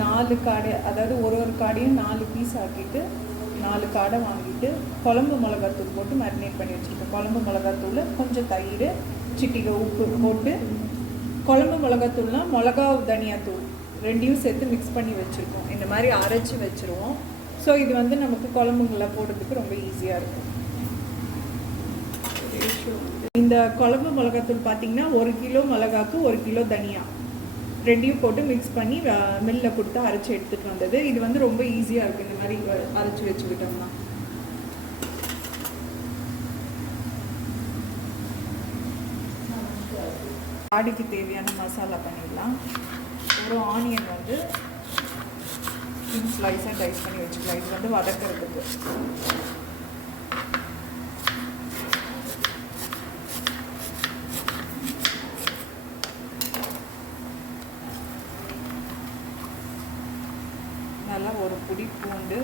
4 காடை, அதாவது ஒரு காடையும் 4 பீஸ் ஆக்கிட்டு 4 காடை வாங்கிட்டு குழம்பு மிளகாத்தூள் போட்டு மேரினேட் பண்ணி வச்சுருக்கேன். குழம்பு மிளகாத்தூள், கொஞ்சம் தயிர், சிட்டிகை உப்பு போட்டு, குழம்பு மிளகாத்தூள்னால் மிளகா தனியாத்தூள் ரெண்டையும் சேர்த்து மிக்ஸ் பண்ணி வச்சுருக்கோம். இந்த மாதிரி அரைச்சி வச்சுருவோம். ஸோ இது வந்து நமக்கு குழம்புங்களை போடுறதுக்கு ரொம்ப ஈஸியாக இருக்கும். இந்த குழம்பு மிளகாத்தூள் பார்த்திங்கன்னா 1 கிலோ மிளகாக்கு 1 கிலோ தனியா ரெண்டையும் போட்டு மிக்ஸ் பண்ணி மில்லில் கொடுத்து அரைச்சி எடுத்துகிட்டு வந்தது. இது வந்து ரொம்ப ஈஸியாக இருக்குது இந்த மாதிரி அரைச்சி வச்சுக்கிட்டோம்னா. ஆடிக்கு தேவையான மசாலா பண்ணிடலாம். ஒரு ஆனியன் வந்து ஸ்லைஸாக டைஸ் பண்ணி வச்சுக்கலாம். இது வந்து வதக்கிறதுக்கு. நல்லா ஒரு புடி பூண்டு,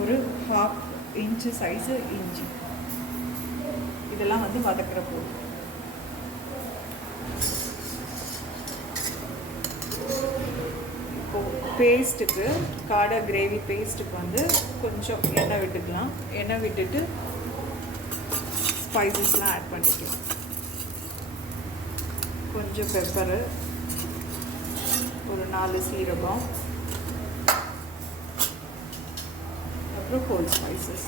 ஒரு 1/2 இன்ச்சு சைஸு இஞ்சி, இதெல்லாம் வந்து வதக்கிற போது. பேஸ்ட்டுக்கு, காடை கிரேவி பேஸ்ட்டுக்கு வந்து கொஞ்சம் எண்ணெய் விட்டுக்கலாம். எண்ணெய் விட்டுட்டு ஸ்பைசஸ்லாம் ஆட் பண்ணிக்கலாம். கொஞ்சம் பெப்பரு, ஒரு 4 சீரகம், அப்புறம் ஹோல் ஸ்பைசஸ்,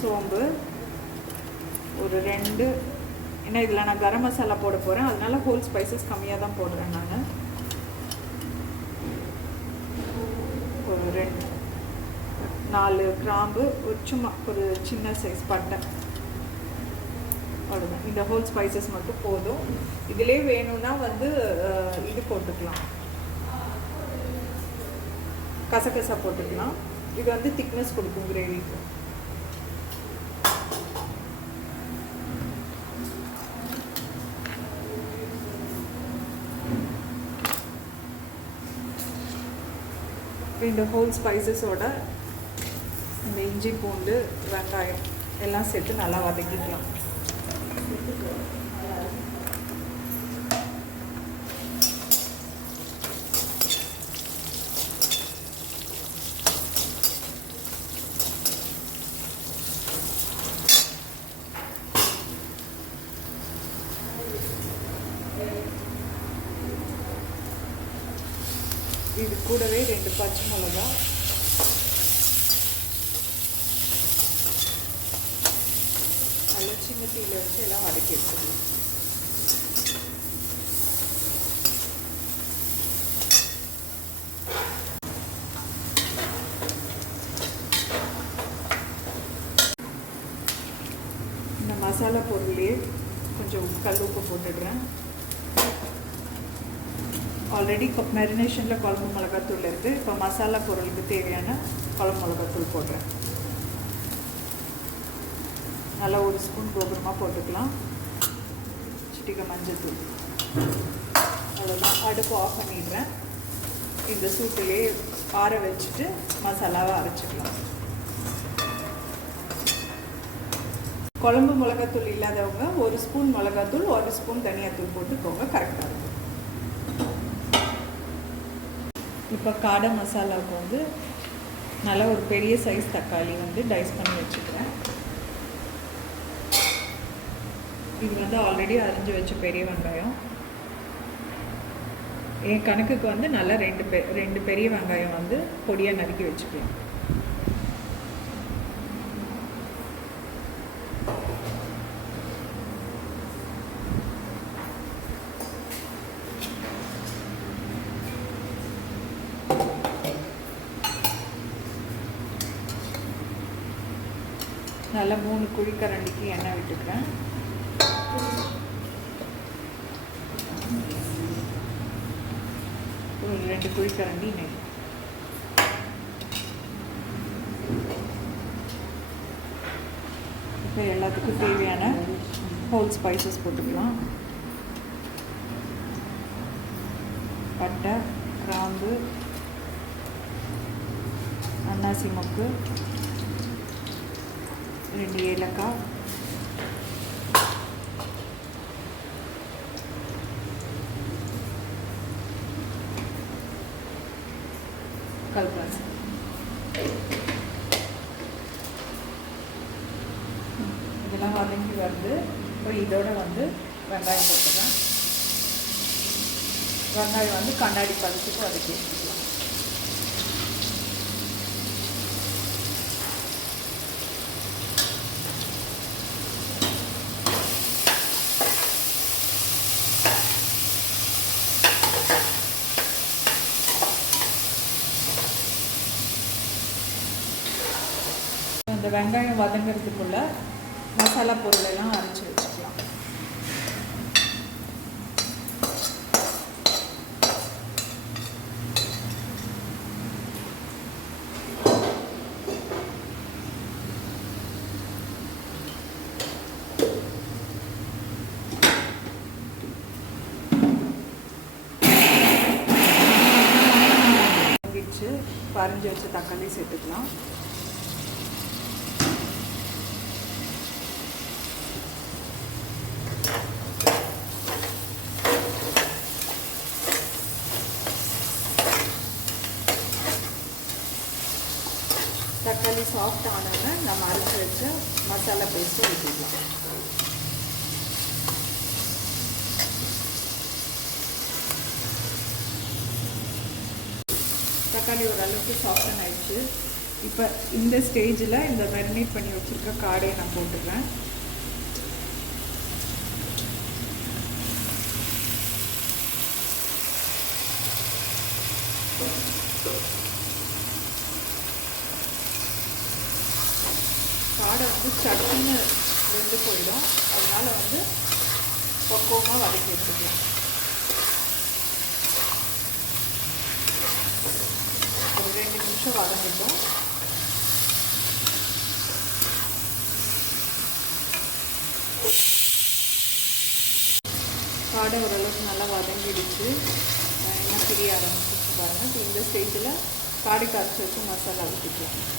சோம்பு ஒரு 2. ஏன்னா இதில் நான் கரம் மசாலா போட போகிறேன், அதனால ஹோல் ஸ்பைசஸ் கம்மியாக தான் போடுறேன் நான். ஒரு 4 கிராம்பு, ஒரு சும்மா ஒரு சின்ன சைஸ் பட்டை, அவ்வளோதான். இந்த ஹோல் ஸ்பைசஸ் மட்டும் போதும். இதிலே வேணும்னா வந்து இது போட்டுக்கலாம், கசகசா போட்டுக்கலாம். இது வந்து திக்னஸ் கொடுக்கும் கிரேவிக்கு. இந்த ஹோல் ஸ்பைசஸோட இந்த இஞ்சி பூண்டு வெங்காயம் எல்லாம் சேர்த்து நல்லா வதக்கிக்கலாம். இது கூடவே 2 பச்சை மிளகா, நல்ல சின்ன தீயில வச்சு எல்லாம் வதக்கி எடுத்துக்கலாம். இந்த மசாலா பொருள்லேயே கொஞ்சம் கல் உப்பு போட்டுடுறேன். ஆல்ரெடி மேரினேஷனில் குழம்பு மிளகாத்தூள் இருக்குது. இப்போ மசாலா பொருளுக்கு தேவையான குழம்பு மிளகாத்தூள் போடுறேன். நல்லா 1 ஸ்பூன் கோபுரமாக போட்டுக்கலாம். சிட்டிகை மஞ்சத்தூள், அவ்வளோதான். அடுப்பு ஆஃப் பண்ணிடுறேன். இந்த சூட்டிலே ஆற வச்சுட்டு மசாலாவை அரைச்சிக்கலாம். குழம்பு மிளகாத்தூள் இல்லாதவங்க 1 ஸ்பூன் மிளகாத்தூள், 1 ஸ்பூன் தனியாத்தூள் போட்டுக்கோங்க, கரெக்டாக இருக்கும். இப்போ காடை மசாலாவுக்கு வந்து நல்லா ஒரு பெரிய சைஸ் தக்காளி வந்து டைஸ் பண்ணி வச்சுக்கிறேன். இது வந்து ஆல்ரெடி அரிஞ்சு வச்ச பெரிய வெங்காயம். என் கணக்குக்கு வந்து நல்லா 2 பெரிய வெங்காயம் வந்து பொடியாக நறுக்கி வச்சுக்கலாம். நல்லா 3 குழிக்கரண்டிக்கு எண்ணெய் விட்டுக்கிறேன். ஒரு 2 குழிக்கரண்டி நெய். இப்போ எல்லாத்துக்கும் தேவையான ஹோல் ஸ்பைசஸ் போட்டுக்கலாம். பட்டை, கிராம்பு, அன்னாசி மொக்கு, 2 ஏலக்காய், 1/4 கிளாஸ். இதெல்லாம் வதங்கி வருது. இப்போ இதோட வந்து வெங்காயம் போட்டுக்கிறேன். வெங்காயம் வந்து கண்ணாடி பதத்துக்கு வதக்கி வச்சுக்கலாம். இந்த வெங்காயம் வதங்கிறதுக்குள்ள மசாலா பொருளெல்லாம் அரைச்சி வச்சுக்கலாம். பறிஞ்சு வச்ச தக்காளி சேர்த்துக்கலாம். தக்காளி சாஃப்ட் ஆனோன்னா நம்ம அரைச்சி வச்ச மசாலா பேஸ்ட்டு ஊற்றிக்கலாம். தக்காளி ஓரளவுக்கு சாஃப்டன் ஆயிடுச்சு. இப்போ இந்த ஸ்டேஜில் இந்த மேரினேட் பண்ணி வச்சுருக்க காடையை நான் போட்டுக்கிறேன். காடை வந்து சட்டுன்னு வெந்து போயிடும். அதனால் வந்து பக்குவமாக வதக்கி வச்சுக்கலாம். ஒரு 2 நிமிஷம் வதங்கிட்டோம். காடை ஓரளவுக்கு நல்லா வதங்கிடுச்சு. என்ன பிரிய ஆரம்பிச்சிச்சு பாருங்கள். இப்போ இந்த ஸ்டேஜில் காடைக்கு அரைச்சி வச்சு மசாலா ஊற்றிக்கலாம்.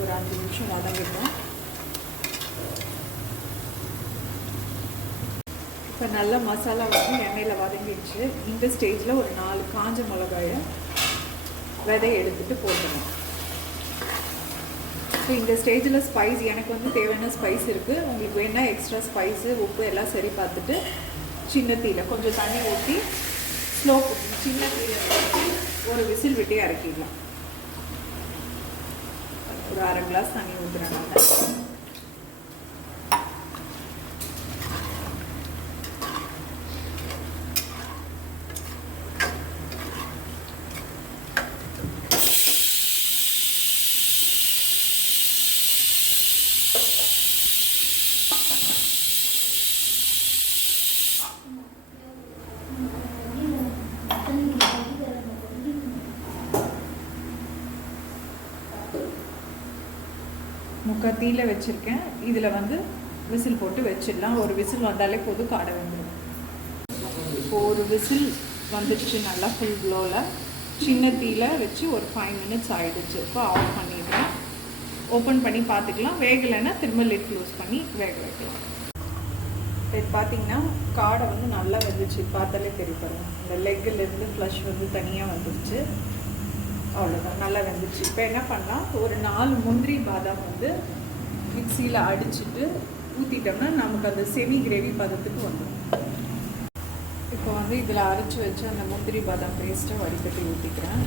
ஒரு 5 நிமிஷம் வதங்கிட்டோம். இப்போ நல்ல மசாலா வந்து எண்ணெயில் வதங்கிடுச்சு. இந்த ஸ்டேஜில் ஒரு 4 காஞ்ச மிளகாயை விதையை எடுத்துகிட்டு போட்டுடணும். இப்போ இந்த ஸ்டேஜில் ஸ்பைஸ் எனக்கு வந்து தேவையான ஸ்பைஸ் இருக்குது. உங்களுக்கு வேணால் எக்ஸ்ட்ரா ஸ்பைஸு உப்பு எல்லாம் சரி பார்த்துட்டு சின்ன தீயில கொஞ்சம் தண்ணி ஊற்றி ஸ்லோ சின்ன தீயில ஊற்றி ஒரு விசில் விட்டு இறக்கிடலாம். ஒரு 1/2 கிளாஸ் தண்ணி ஊற்றுறேன். முக்கால் தீயில வச்சுருக்கேன். இதில் வந்து விசில் போட்டு வச்சிடலாம். ஒரு விசில் வந்தாலே போதும், காடை வந்துடும். இப்போது ஒரு விசில் வந்துடுச்சு நல்லா ஃபுல் ப்ளோவில். சின்ன தீயில வச்சு ஒரு 5 மினிட்ஸ் ஆகிடுச்சு. இப்போ ஆஃப் பண்ணிடுறேன். ஓப்பன் பண்ணி பார்த்துக்கலாம். வேகலைன்னா திரும்ப லிட் க்ளோஸ் பண்ணி வேக வைக்கலாம். இது பார்த்திங்கன்னா காடை வந்து நல்லா வெந்துச்சு. பார்த்தாலே தெரியும். இந்த லெக்கிலேருந்து ஃப்ளஷ் வந்து தனியாக வந்துடுச்சு. அவ்வளோதான், நல்லா வெந்துச்சு. இப்போ என்ன பண்ணலாம், ஒரு 4 முந்திரி பாதாம் வந்து மிக்சியில் அடிச்சுட்டு ஊற்றிட்டோம்னா நமக்கு அந்த செமி கிரேவி பதத்துக்கு வந்துடும். இப்போ வந்து இதில் அரைச்சி வச்சு அந்த முந்திரி பாதாம் பேஸ்ட்டை வடிகட்டி ஊற்றிக்கிறேன்.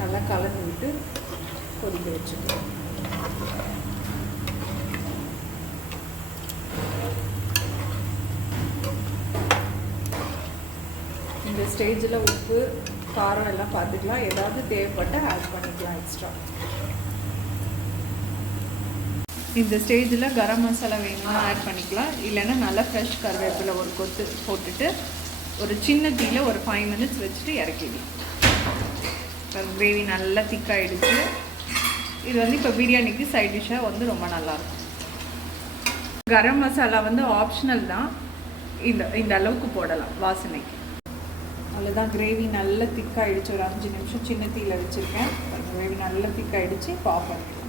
நல்லா கலந்து விட்டு கொதிக்க வச்சுக்கலாம். இந்த ஸ்டேஜில் உப்பு காரம் எல்லாம் பார்த்துக்கலாம், ஏதாவது தேவைப்பட்டு ஆட் பண்ணிக்கலாம் எக்ஸ்ட்ரா. இந்த ஸ்டேஜில் கரம் மசாலா வேணும்னா ஆட் பண்ணிக்கலாம், இல்லைன்னா நல்லா ஃப்ரெஷ் கருவேப்பிலை ஒரு கொத்து போட்டுட்டு ஒரு சின்ன தீயில ஒரு 5 minutes வச்சுட்டு இறக்கிடலாம். கிரேவி நல்லா திக்காயிடுச்சு. இது வந்து இப்போ பிரியாணிக்கு சைட் டிஷ்ஷாக வந்து ரொம்ப நல்லாயிருக்கும். கரம் மசாலா வந்து ஆப்ஷனல் தான், இந்த அளவுக்கு போடலாம் வாசனைக்கு. அவ்வளோதான், கிரேவி நல்லா திக்காயிடுச்சு. ஒரு 5 நிமிஷம் சின்ன தீயில வச்சுருக்கேன். கிரேவி நல்லா திக்காயிடுச்சு. இப்போ ஆஃப் பண்ணிக்கலாம்.